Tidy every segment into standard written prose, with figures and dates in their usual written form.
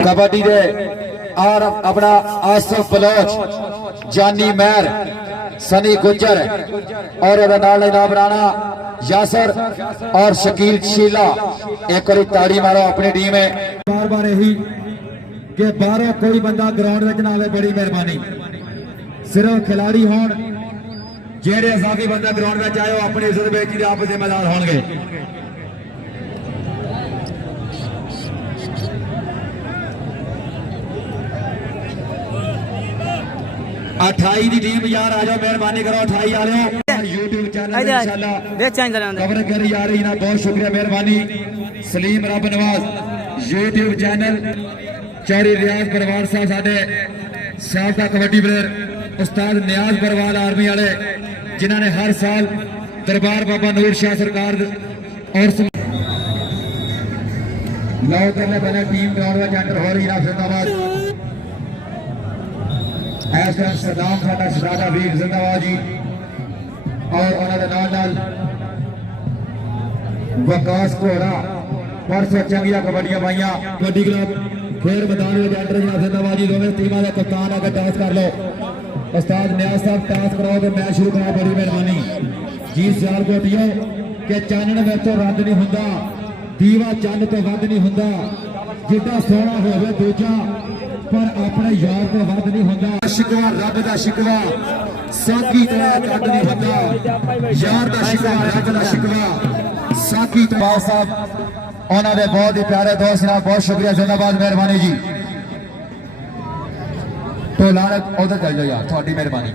कबड्डी दे और अपना आसिफ बलोच, जानी महर, सनी गुज्जर और इनाम राणा, यासर और शकील शीला। एक बार ताड़ी मारो अपनी टीम है। बार बार यही कि बाहरों कोई बंदा ग्राउंड में ना आवे, बड़ी मेहरबानी। सिर्फ खिलाड़ी होन जेड़े असाफी बंदा ग्राउंड में आए अपनी इज्जत बेची आप जिम्मेदार होंगे। 28 की टीम यार आ जाओ, मेहरबानी करो 28 आ जाओ। यूट्यूब चैनल इंशाल्लाह खबर करी जा रही ना, बहुत शुक्रिया मेहरबानी। सलीम रब नवाज यूट्यूब चैनल, चौरी रियाज परवार साहब साडे साबका कबड्डी प्लेयर, उस्ताद नियाज बरवाल आर्मी वाले जिन्होंने हर साल दरबार बाबा नूर शाह सरकार और लौ करने पहले टीम ग्राउंड में एंटर हो रही है। जिंदाबाद ऐसा सदाम साडा शहजादा वीर जिंदाबाद जी। और उन्होंने नाल वकास घोड़ा परसों चंगिया कबड्डियां पाइया। कबड्डी क्लब खेल मैदान में एंटर जिंदाबाद जी। दोनों टीमों के कप्तान आकर टास कर लो। उस्ताद न्याज साहब टास कराओ तो मैच शुरू कराओ, बड़ी मेहरबानी जी। सियाल कोटियो के चानण में तो रद्द नहीं होंदा, दीवा चंद तो वध नहीं होंदा। जितना सोना होवे दूजा पर अपने यार तो वध नहीं होंदा। शिकवा रब दा शिकवा साकी तो कट नहीं होंदा, यार दा शिकवा रब दा शिकवा साकी तो। साहब उन्होंने बहुत ही प्यारे दोस्त ना, बहुत शुक्रिया जिंदाबाद मेहरबानी जी। तो लानक उधर चल जाओ यार, थोड़ी मेहरबानी।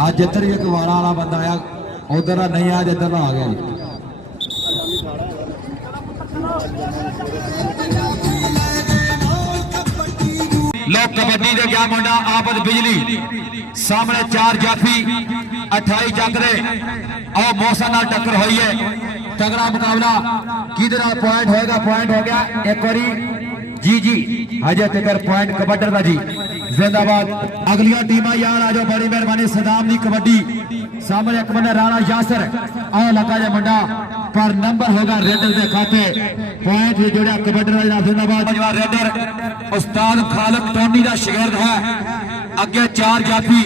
आज इधर एक वाला वाला बंदा आया, उधर नहीं आज इधर आ गया। लोग कबड्डी दे क्या मुंडा आपद बिजली सामने 4 जाफी 28 चक्रे और मौसा नाल टक्कर हुई है। तगड़ा मुकाबला किधर पॉइंट होएगा? पॉइंट हो गया एक बारी जी जी हजे तक पॉइंट कबड्डर का जी जिंदाबाद। अगलियां टीमां यार आ जाओ, बड़ी मेहरबानी। सदाम दी कबड्डी सामने एक बंदा राणा यासर और लगा जा मुंडा पर नंबर होगा रेडर के खाते। पॉइंट भी जोड़ा कबड्डर का जिंदाबाद। रेडर उस्ताद खालक टोनी का शागिर्द है। अगे 4 जाफी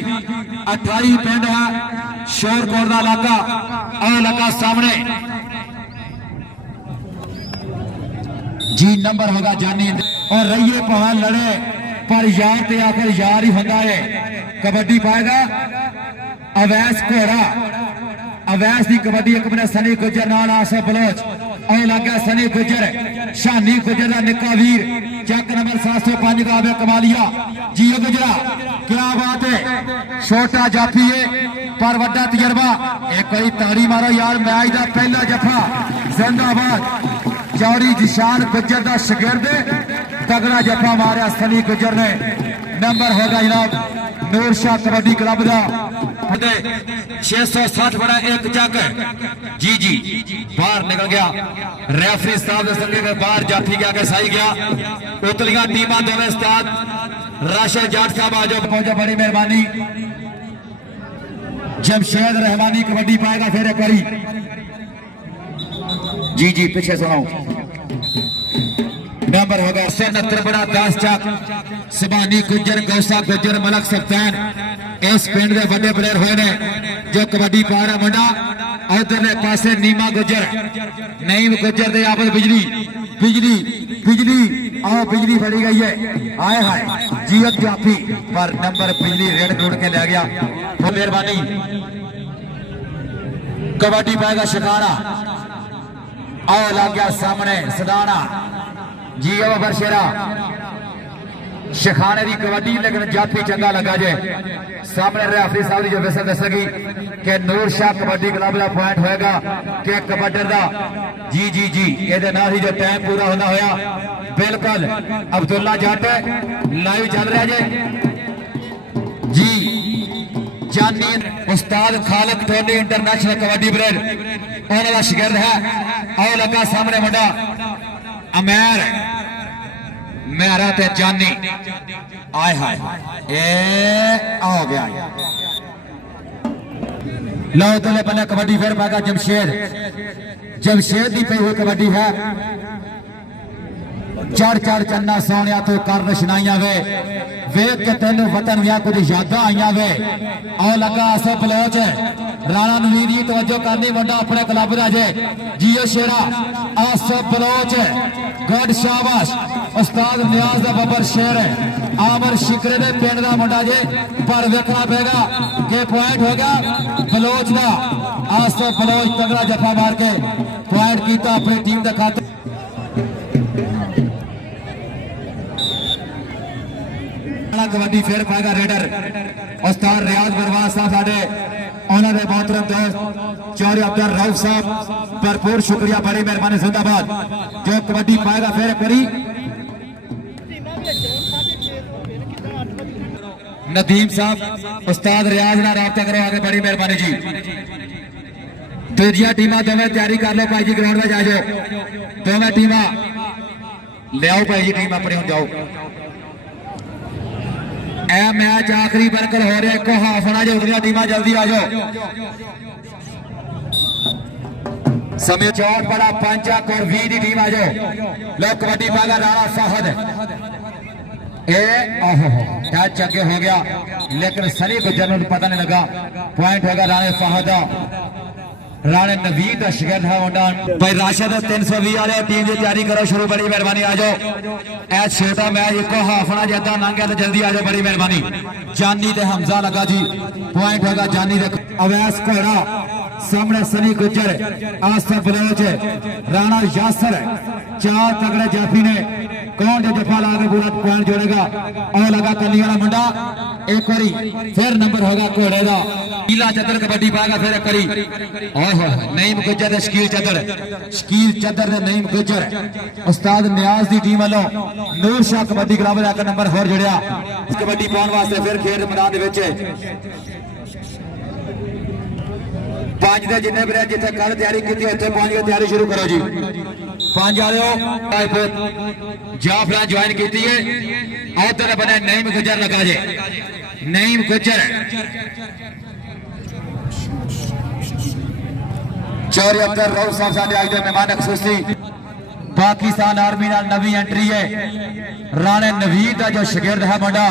28 पिंड है, शोरकोट का इलाका और इलाका सामने जी। नंबर होगा जानी और रहिए पहाड़ लड़े पर यार ते आखिर यार ही होता है। कबड्डी पाएगा अवैस घोड़ा, अवैस की कबड्डी एक बने सनी गुजर नाल आसिफ बलोच और लगा सनी गुजर शानी गुजर का निक्का वीर चक नंबर 705 का आवे कमालिया जी। गुजरा क्या बात है, छोटा जाफी है पर वड्डा तजर्बा। एक कोई ताड़ी मारो यार, मैच का पहला जफा जिंदाबाद। चौरी जिशान गुजर का शागिर्द तगड़ा जफा मारिया सनी गुजर ने। नंबर होगा जनाब नूर शाह कबड्डी क्लब का 660 बड़ा एक जग जी जी बाहर निकल गया। रेफरी साहब संगे के बाहर जाफी के आगे सही गया। उतलियां टीमां दोनों उस्ताद राशिद जाट साहब आ जाओ, पहुंचो, बड़ी मेहरबानी। जमशेद रहमानी कबड्डी पाएगा फिर एक बारी जी जी। पीछे सुनाओ नंबर होगा 69 बड़ा 10 चक सुबानी गुजर गौसा गुजर मलक सफ्तान इस पिंड के बड़े प्लेयर हुए ने जो कबड्डी पा रहा मुंडा। उधरले पासे नीमा गुजर नईम गुजर दे आपस बिजली बिजली बिजली आओ बिजली फड़ी गई है। आए हाय जीत जाफी पर नंबर बिजली रेड रोड के ले गया। तो मेहरबानी कबड्डी पाएगा शिकारा आओ लग गया सामने सदाना जी। अब बरशेरा शिखाने की कबड्डी लेकिन जाफी चंगा लगा जे। सामने रेफरी साहब जो वैसे दसेगी कि नूर शाह कबड्डी क्लब का पॉइंट होएगा कि कबड्डर का जी जी जी। ये ही जो टाइम पूरा होना होया बिल्कुल अब्दुल्ला जट लाइव चल रहा जे जी। जानी उस्ताद खालक टोनी इंटरनेशनल कबड्डी प्लेयर उन्होंने शागिर्द है और लगा सामने मुंडा अमेर मेरा ते जानी। आए हाय ए हो गया। लो तो बने कबड्डी फिर पाएगा जमशेद जमशेद की पई हुई कबड्डी है। चढ़ चढ़ चन्ना सोनिया तो कर रशनाइया वे वेख के तेन वतन दियां कुछ यादां आईयां वे। आओ लगा आसफ बलोच राणा नवीन जी तवज्जो करनी वड्डा अपने क्लब दा जे जियो शेरा आसफ बलोच गुड शाबाश उस्ताद नियाज दा बबर शेर आमर शिकरे दे पिंड दा मुंडा जे पर वेखना पेगा कि पॉइंट होगा बलोच दा। आसफ बलोच तगड़ा जफा मार के पॉइंट कीता अपनी टीम दा खाते। कबड्डी फिर पाएगा रेडर उस्ताद रियाज बरवास साहब साडे उन्होंने मोहतरम दोस्त चौधरी अब्दुल रऊफ साहब भरपूर शुक्रिया बड़ी मेहरबानी जिंदाबाद जो कबड्डी पाएगा फिर करी। नदीम साहब उस्ताद रियाज ना राब्ता करो आगे बड़ी मेहरबानी जी। दूजिया टीमा दोवें तैयारी कर लो भाई जी ग्राउंड में जाओ दोवें टीमा ले आओ भाई जी टीम अपनी हो जाओ। ए मैच आखिरी बरकल हो रहा है को हाफ होना जो उधर टीम जल्दी आ जाओ। समय चौट बड़ा पंचा और 20 की टीम आ जाओ। लो कबड्डी पाएगा राणा फाहद टच अगे हो गया लेकिन सनी गुजर पता नहीं लगा। पॉइंट होगा राणे फाहद राणे नवीद का शिगिर्द है मुंडा भाई राशिद 320 वाले टीम की तैयारी करो शुरू बड़ी मेहरबानी आ जाओ। ए छोटा मैच एक हाफना जदा लंघ तो जल्दी आ जाओ बड़ी मेहरबानी। जानी ते हमजा लगा जी पॉइंट होगा जानी दे अवैस घोड़ा सामने सनी गुजर आसफ बलोच राणा यासर चार तगड़े जाफी ने कौन जो जफा ला के पूरा पॉइंट जोड़ेगा। और लगा कली वाला मुंडा एक बारी फिर नंबर होगा घोड़े का नीला चदर कबड्डी पाएगा फिर एक बारी नईम गुजर शकील चदर ने नईम गुजर उस्ताद नियाज की टीम वालों नूर शाह कबड्डी क्लब का नंबर होर जुड़िया कबड्डी पाने वास्ते फिर खेल मैदान पांच दे जिन्ने भी जिथे कल तैयारी की उत्थे पहुंच के तैयारी शुरू करो जी। पांच आ रहे जाफरा ज्वाइन की उधर बने नईम गुजर लगा जे नईम गुजर चौधरी अब्दुल रऊफ साहब साडे आज दे मेहमान खसूसी पाकिस्तान आर्मी ना नवी एंट्री है राणे नवीद का जो शिगिर्द है मुंडा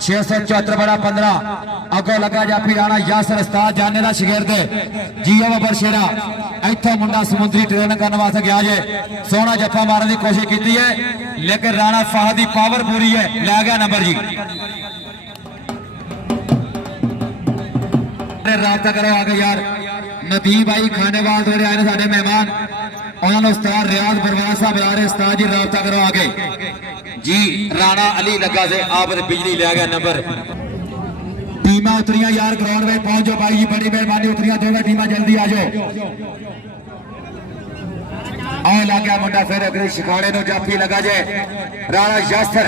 674 बड़ा 15 अगो लगा जाफी राणा यासर उस्ताद जाने का शिगिर्द जियो बबर शेरा इथों मुंडा समुद्री ट्रेनिंग करने वास्ते गया जे सोना जफा मारने की कोशिश की है लेकिन राणा फाहद की पावर पूरी है लै गया नंबर जी। राबता करो आगे यार नदीम भाई खानेवाल थोड़े आए साडे मेहमान उन्होंने उस्ताद रियाज बरवास साहब बुला रहे उस्ताद जी राबता करो आगे जी। राणा अली लगा से आप बिजली ले गया नंबर टीमा उतरिया यार ग्राउंड में पहुंच जाओ भाई जी बड़ी मेहरबानी उतरिया दोनों टीमा जल्दी आ जाओ। आओ ला गया मुंडा फिर अगले शिखाड़े नो जाफी लगा जे राणा यासर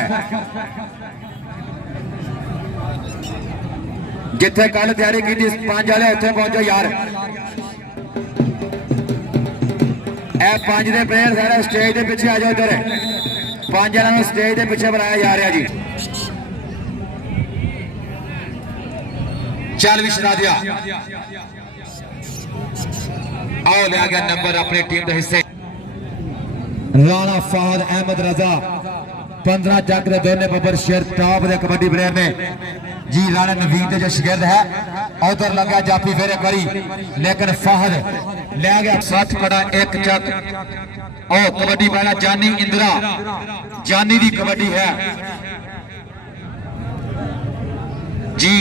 जिथे कल तैयारी की 5 वाले उत्थे पहुंचो यार। ए 5 दे प्लेयर सारे स्टेज के पीछे आ जाओ उधर 5 वाले स्टेज के पीछे बुलाया जा रहा जी। चल भी सुना दिया आओ ले गया नंबर अपनी टीम के हिस्से राणा फाहद अहमद रजा 15 जग दे दोने बबर शेर टॉप दे कबड्डी प्लेयर ने जी। राणा नवीद जो शिगिर्द है उधर लगा जाफी फिर एक बारी लेकिन फाहद ले गया 7 पड़ा 1 चक और कबड्डी वाला जानी इंदिरा जानी की कबड्डी है जी।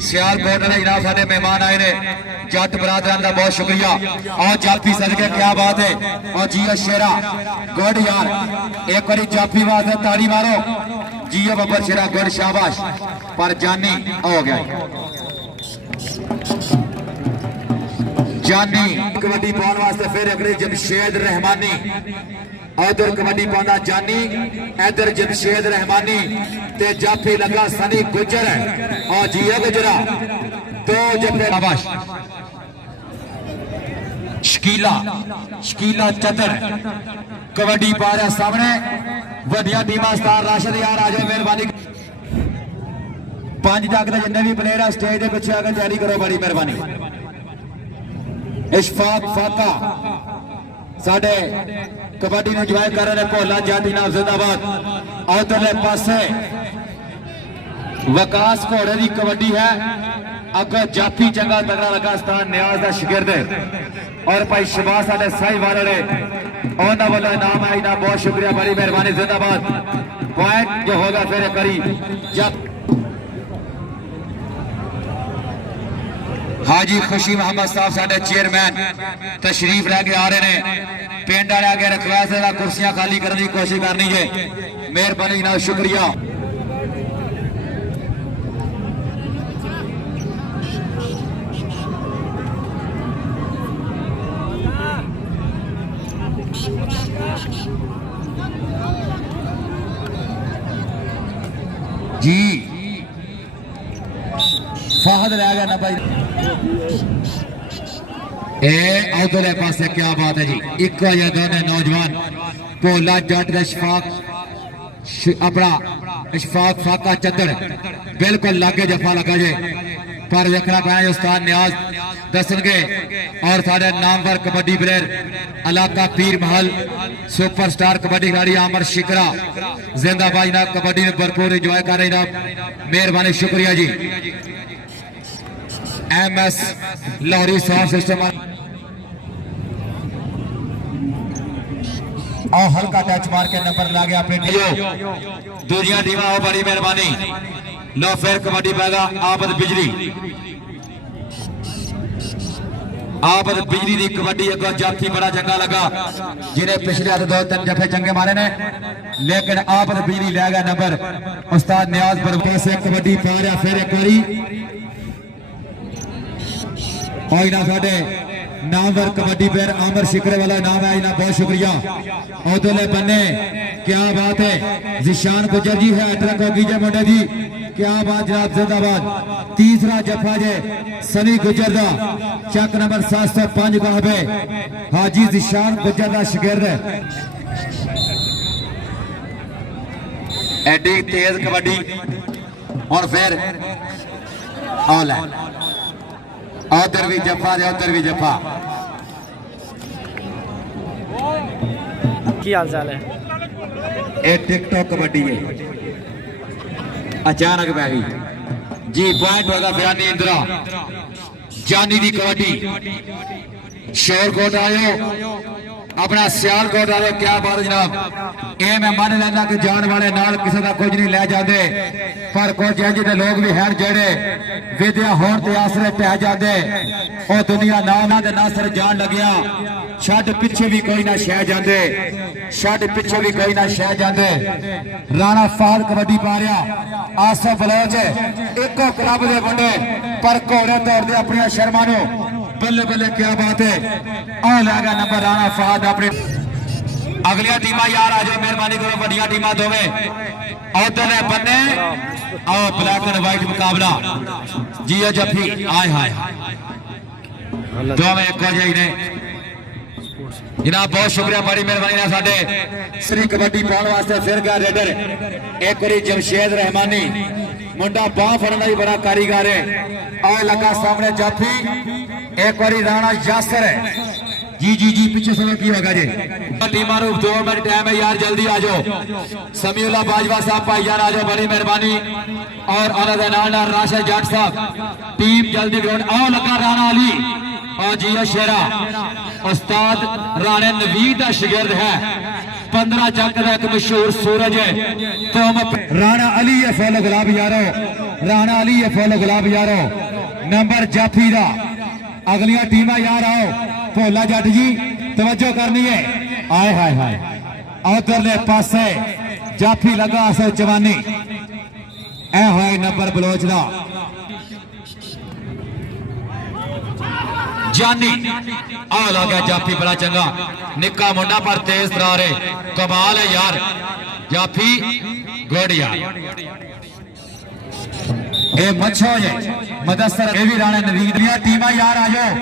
सियालकोट वाले जनाब साडे मेहमान आए ने जट बरादरान का बहुत शुक्रिया और जाफी सदके क्या बात है और जियो शेरा गुड यार एक बार जाफी वास्ते ताड़ी मारो जियो बबर शेरा गुड शाबाश पर जानी हो गया जानी कबड्डी पाने वास्ते फिर अगले जमशेद रहमानी उधर कबड्डी पाना जानी इधर जमशेद रहमानी ते जाफी लगा सनी गुजर और जियो गुजरा तो जब शाबाश शकीला चतर कबड्डी पा रहा सामने वडिया टीमा स्टार राशिद यार आ जाओ मेहरबानी 5 तक के जिन्ने भी प्लेयर है स्टेज के पीछे आकर तैयारी करो बड़ी मेहरबानी। इशफाक फाका साडे कबड्डी ने इंजॉय कर रहे भोला जाटी नाम जिंदाबाद। उधरले पासे विकास घोड़े की कबड्डी है, अगो जाफी चंगा तगड़ा लगा स्थान न्याज का शिगिरद और भाई शबाज साडे साई वाले ने उन्होंने वाला नाम है इना, बहुत शुक्रिया, बड़ी मेहरबानी, जिंदाबाद। पॉइंट जो होगा फिर करी जब हाजी खुशी मोहम्मद साहब साडे चेयरमैन तशरीफ लैके आ रहे हैं। पिंड वाले अगे रिक्वेस्ट है कुर्सियां खाली करने की कोशिश करनी है, मेहरबानी ना, शुक्रिया। जी फाहद रह गया ना भाई, उधरले पासे क्या बात है जी, एक या दोनों नौजवान भोला जट का अपना इशफाक फाका चद्दड़ बिल्कुल लागे जफा लगा जे, पर देखना पैना उस्ताद न्याज दसनगे। और साढ़े नामवर कबड्डी प्लेयर इलाका पीर महल सुपरस्टार कबड्डी खिलाड़ी आमर शिकरा जिंदाबाद ना, कबड्डी में भरपूर इंजॉय कर रहे ना, मेहरबानी, शुक्रिया जी। MS लाहौरी साउंड सिस्टम और हल्का टच मार के नंबर ला गया अपने दूरिया टीमा हो, बड़ी मेहरबानी। लो फिर कबड्डी पैगा आबद बिजली, आबद बिजली की कबड्डी अगो जाफी बड़ा चंगा लगा, जिन्हें पिछले 2-3 जफे चंगे मारे ने, लेकिन आबद बिजली ले गया नंबर। उस्ताद न्याज पर से कबड्डी पा रहा फिर एक बारी, और इना साडे नामवर कबड्डी प्लेयर आमर शिकरे वाला नाम है इना, बहुत शुक्रिया। उधरले बन्ने क्या बात है, जिशान गुजर जी है ट्रक होगी जे मुंडे जी, क्या बात जनाब, जिंदाबाद। तीसरा जफा जे सनी गुजर दा चक नंबर 705 का है हाजी जिशान गुजर दा शिगिर्द। एडी तेज कबड्डी और फिर ऑल है, उधर भी जफा दे, उधर भी जफा। की हाल चाल है? ये टिकटॉक कबड्डी है, अचानक पै गई जी। पॉइंट होगा फिरानी इंदिरा जानी दी कबड्डी। शोरकोट आयो अपना सियालकोट आयो, क्या बात जनाब। ये मैं मान लेना कि जान वाले नाल किसी का कुछ नहीं ले जाते, पर कुछ इंज दे लोग भी हैं जेड़े विद्या होने ते आसरे पै जाते, और दुनिया ना दे नासर जान लगिया, छड़ पिछे भी कोई ना शह जाते, छड़ पिछे भी कोई ना शह जाते। राणा फाद कबड्डी पा रहा, आसो बलोच एको क्लब दे बंडे, पर घोड़े दौड़ते अपनी शर्मा नो, बल्ले बल्ले, क्या बात है। आ लगा नंबर राणा फाद अपने। अगलिया टीमा यार आ जाओ, मेहरबानी करो, बढ़िया टीमा दोवे उधर बन्ने और ब्लैक एंड व्हाइट मुकाबला जी। जफी आए हाय दोवे एक वजह ने जनाब, बहुत शुक्रिया, बड़ी मेहरबानी ना साडे श्री कबड्डी पाने वास्ते फिर गया रेडर। एक बारी जमशेद रहमानी मुंडा बाह फड़न का बड़ा कारीगर है, और लगा सामने जाफी। एक बारी राणा यासर है जी जी जी, पीछे समय की होगा जी। टीमा 2 मिनट टाइम है यार, जल्दी आ जाओ। समीउल्लाह बाजवा साहब भाई यार आ जाओ, बड़ी मेहरबानी। और राशिद जाट साहब टीम जल्दी ग्राउंड आओ। लगा राणा अली और जिया शेरा, उस्ताद राणे नवीद का शिगिर्द है, 15 चक का एक मशहूर सूरज है। तो हम राणा अली है फॉलो गुलाब यारो, राणा अली है फॉलो गुलाब यारो, नंबर जाफी दा। अगलियां टीमा यार आओ, भोला जट जी तवज्जो करनी है। आए हाय हाय, उधरले पासे जाफी लगा सो जवानी, ए हाय नंबर बलोच दा जानी। आ लगा जाफी बड़ा चंगा, निक्का मुंडा पर तेज तरार है, कमाल है यार। जाफी गुड यार, ए मच्छो है मदसर, ये भी राणा नवीद। टीमा यार आ जाओ,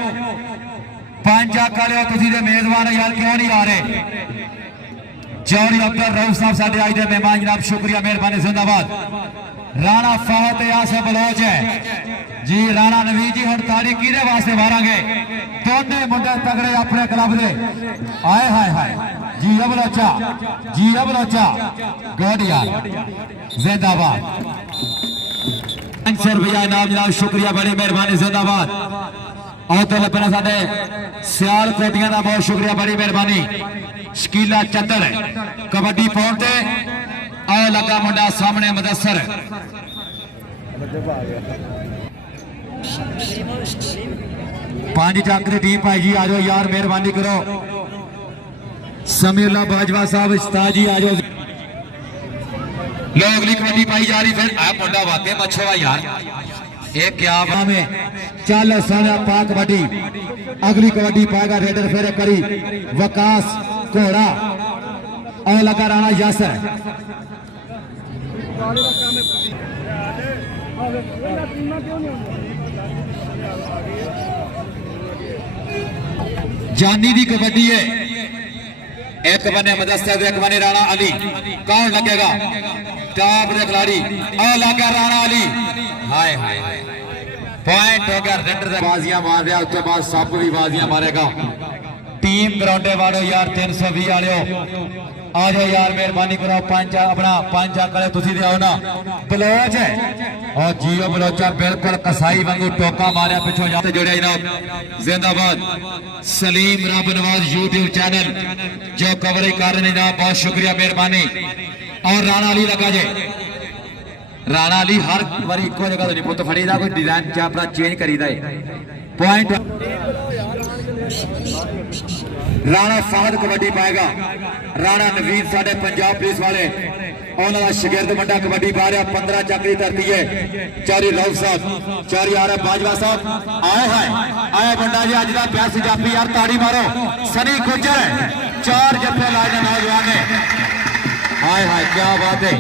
5 आका लियो, तुसी दे मेजबान यार, क्यों नहीं आ रहे। जौहरी अब्दुल रऊफ साहब साडे आज दे मेहमान जनाब, शुक्रिया, मेहरबानी, जिंदाबाद। राणा फाहत आसे बलोच है जी। राणा नवीद जी हम ताड़ी किहदे वास्ते मारांगे, दोने मुंडे तगड़े अपने क्लब दे। आए हाय हाय जी बलोचा, जी बलोचा गुड यार जिंदाबाद। 500 रुपया इनाम जनाब, शुक्रिया बड़ी मेहरबानी जिंदाबाद। और तो लगना साडे सियाल कोटियां का बहुत शुक्रिया बड़ी मेहरबानी। शकीला चंदर कबड्डी पाउंड ते आ लगा मुंडा सामने मुदस्सर। 5 चक की टीम भाई जी आ जाओ यार, मेहरबानी करो। समीउल्लाह बाजवा साहब उस्ताद जी आ जाओ। लो अगली कबड्डी पाई जा रही, फिर आ मुंडा वाकई मच्छवा यार, ये क्या में चल सारा पा कबड्डी। अगली कबड्डी पाएगा रेडर फेरे करी वकास घोड़ा और लगा राणा यासर। जानी दी कबड्डी है, एक बने मुदस्सिर एक बने राणा अली। कौन लगेगा टॉप दे खिलाड़ी, और लगा राणा अली। हाय हाय पॉइंट हो गया, रेडर दे बाजियां मार रहा, उसके बाद सब भी बाजियां मारेगा। टीम ग्राउंडे वालों यार 320 वाले आ जाओ यार, मेहरबानी करो। 5 अपना 5 आंकड़े तुसी दे आओ ना। बलोच है और जियो बलोचा बिल्कुल कसाई वांगू टोका मारिया पिछो जाते जोड़े जनाब जिंदाबाद। सलीम रब नवाज यूट्यूब चैनल जो कवरेज कर रहे जनाब, बहुत शुक्रिया मेहरबानी। और राणा अली लगा जे, राणा अली हर बार इको जगह तो नहीं पुत फड़ीदा, कोई डिजाइन च अपना चेंज करीदा है। पॉइंट राणा फाहद कबड्डी पाएगा। राणा नवीद साडे पंजाब पुलिस वाले उन्होंने शगिर्द मुंडा कबड्डी पा रहा। 15 चक्री धरती है चारी रऊफ साहब, चारी आ रहा बाजवा साहब। आए हाय आए मुंडा जी अज का प्यासी जापी यार, ताड़ी मारो। सनी गुजर 4 जफे लाए नौजवान ने। हाय हाय क्या बात है,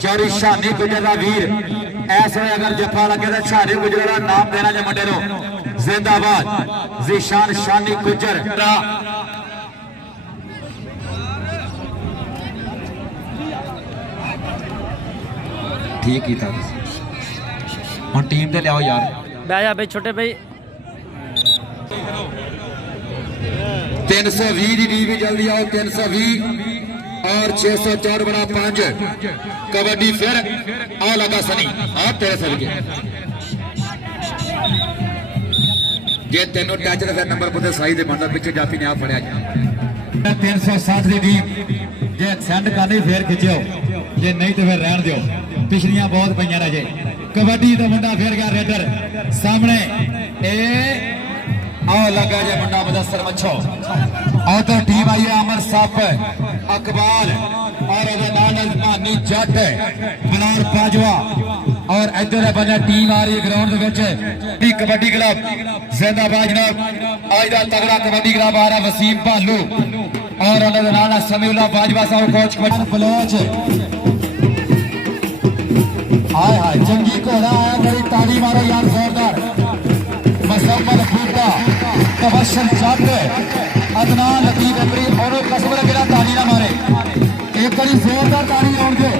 चौरी शानी गुजर का वीर। ऐसे अगर जफा लगे तो शानी गुजर का नाम देना जो मुंडे नो जिंदाबाद। जीशान शानी गुजर ठीक ही था। हम टीम ते लियाओ यार, बह जा भाई छोटे भाई। 320 की डी भी जल्दी आओ। 320 और 604 बड़ा 5 कबड्डी। फिर आ लगा सनी, आप तेरे सर के जे तेनों टच फिर नंबर पुते सही दे बनदा, पिछे जाफी ने आ फड़िया। 360 की टीम जे सेंड करनी फिर खिंचो, जे नहीं तो फिर रहन दियो। पिछलियां बहुत पईयां रहे। कबड्डी तो मुंडा फिर गया रेडर सामने। ए आओ लगा जे मुंडा मुदस्सिर मच्छो। और तो टीम आई है अमर सप अकबाल और नानी जट बलार बाजवा। और इधर बने टीम आ रही है ग्राउंड कबड्डी क्लब जिंदाबाद जनाब। आज का तगड़ा कबड्डी क्लब आ रहा वसीम भालू और उन्होंने समीउल्लाह बाजवा साहब कोच बलोच। हाय हाय जंगी घोड़ा आया, बड़ी ताली मारो यार जोरदार। मुसम्मल फूटा तबस्सुम जट अदनान लतीफ अमरी और कसम लगे ताली ना मारे, एक बड़ी जोरदार ताली आउणगे।